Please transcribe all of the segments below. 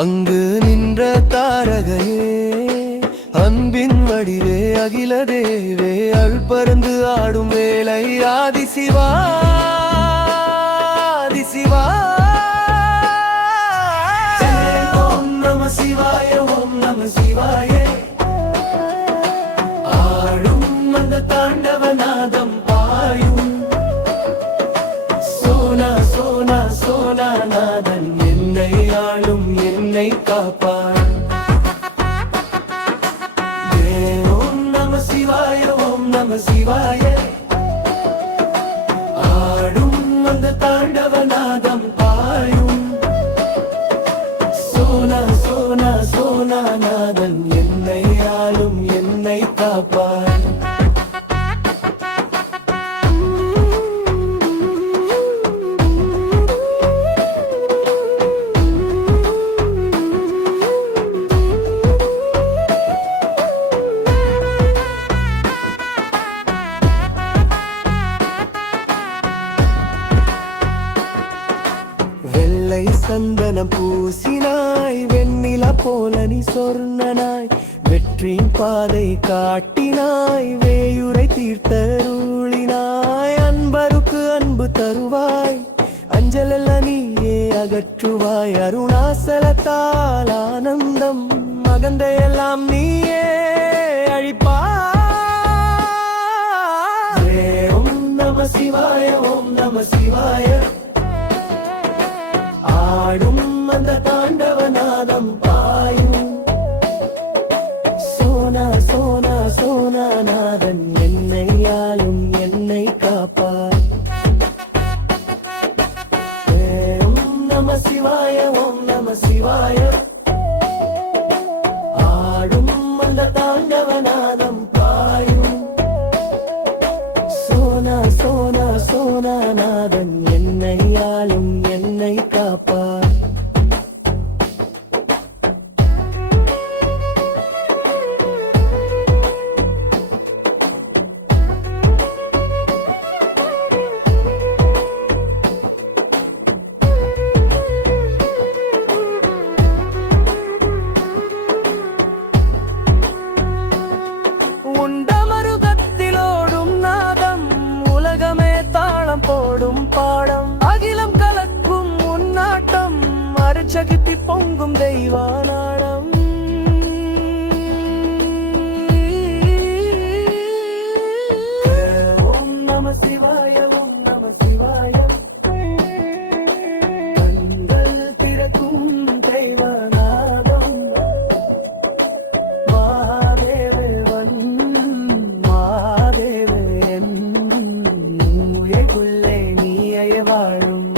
அங்கு நின்ற தாரகையே, அன்பின் வடிவே, அகில தேவே, அல்பருந்து ஆடும் வேளை ஆதிசிவா, ஆதிசிவா. ஓம் நம சிவாய, ஓம் நம சிவாய. ஆடும் அந்த தாண்டவநாதம் பாயும் சோனா சோனா சோனாநாதன் என்னை ஆளும் என்னை காப்பான். ஓம் நம சிவாய, ஓம் நம சிவாய. ஆடும் அந்த தாண்டவநாதம் பாயும் சோனா சோனா சோனாநாதன் என்னை ஆளும் என்னை காப்பான். வெள்ளை சந்தனம் பூசினாய், வெண்ணிலா போல நீ சொர்ணனாய், வெற்றியின் பாதை காட்டினாய், வேயுரை தீர்த்தருளினாய், அன்பருக்கு அன்பு தருவாய், அஞ்சலல்ல நீயே அகற்றுவாய், அருணாசலத்தால் ஆனந்தம் மகந்தையெல்லாம் நீயே அழிப்பாய். ஓம் நம சிவாய, ஓம் நம சிவாய. ஆடும் அந்த தாண்டவநாதம் பாயும் சோனா சோனா சோனாநாதன் என்னை ஆளும் என்னை காப்பார். ஓம் நம சிவாய, ஓம் நம சிவாய. ஆடும் அந்த தாண்டவநாதம் பாயும் சோனா சோனா சோனாநாதன் என்னை ஆளும் என்னை காப்பார். உண்டமருகத்திலோடும் நாதம், உலகமே தாளம் போடும் பாடம், அகிலம் கலக்கும் உன்னாட்டம், அருச்சகிப்பி பொங்கும் தெய்வானாடம். ஓம் நம சிவாய, ஓம் நம சிவாய. கண்கள் திறக்கும் தெய்வநாதம், மாதேவன் மாதேவன் உயிர்க்குள்ளே நீயே வாழும்.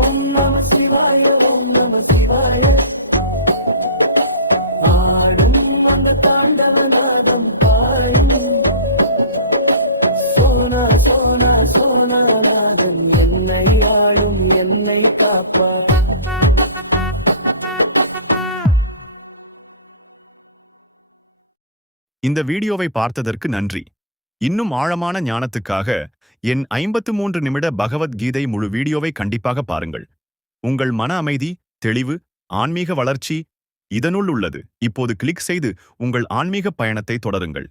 ஓம் நம சிவாய, ஓம் நம சிவாய. ஆடும் அந்த தாண்டவநாதம் பாயும் சோனா சோனா சோனாநாதன் என்னை ஆளும் என்னை காப்பார். இந்த வீடியோவை பார்த்ததற்கு நன்றி. இன்னும் ஆழமான ஞானத்துக்காக என் 53 நிமிட பகவத்கீதை முழு வீடியோவை கண்டிப்பாக பாருங்கள். உங்கள் மன அமைதி, தெளிவு, ஆன்மீக வளர்ச்சி இதனுள் உள்ளது. இப்போது கிளிக் செய்து உங்கள் ஆன்மீக பயணத்தை தொடருங்கள்.